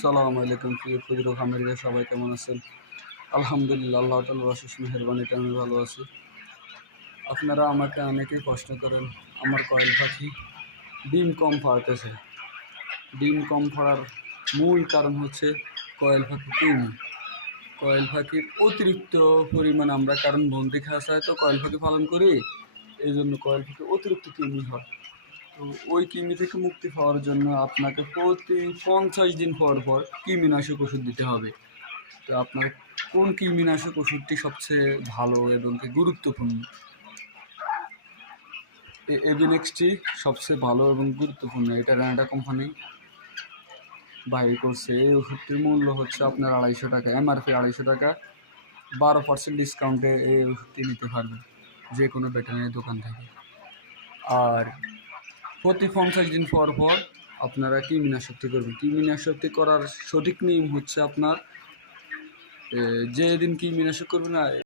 আসসালামু আলাইকুম প্রিয় ক্ষুদ্র খামারিরা, সবাই কেমন আছেন? আলহামদুলিল্লাহ, আল্লাহ তাআলার অশেষ মেহেরবানিতে আমি ভালো আছি। আপনারা আমাকে অনেকেই প্রশ্ন করেন, আমার কয়েল পাখি ডিম কম পাড়তেছে। ডিম কম পাড়ার মূল কারণ হচ্ছে কয়েল পাখি কৃমি। কয়েল পাখির অতিরিক্ত পরিমাণ আমরা, কারণ বন্দি খাঁচায় তো কয়েল পাখি পালন করি, এই জন্য কয়েল পাখি অতিরিক্ত কৃমি হয়। তো ওই কৃমি থেকে মুক্তি পাওয়ার জন্য আপনাকে প্রতি 50 দিন পর পর কৃমিনাশক ওষুধ দিতে হবে। তো আপনার কোন কৃমিনাশক ওষুধটি সবচেয়ে ভালো এবং কি গুরুত্বপূর্ণ? এভিনেক্সটি সবচেয়ে ভালো এবং গুরুত্বপূর্ণ। এটা র্যান্ডা কোম্পানি বাহির করছে। এই ওষুধটির মূল্য হচ্ছে আপনার 250 টাকা, এমআরপি 250 টাকা। 12% ডিসকাউন্টে এই ওষুধটি নিতে পারবেন যে কোনো ভেটেরিনারি দোকান থেকে। আর প্রতি 50 দিন পর পর আপনারা কৃমিনাশকটি করবেন। কৃমিনাশকটি করার সঠিক নিয়ম হচ্ছে আপনার যেদিন কৃমিনাশক করবেন না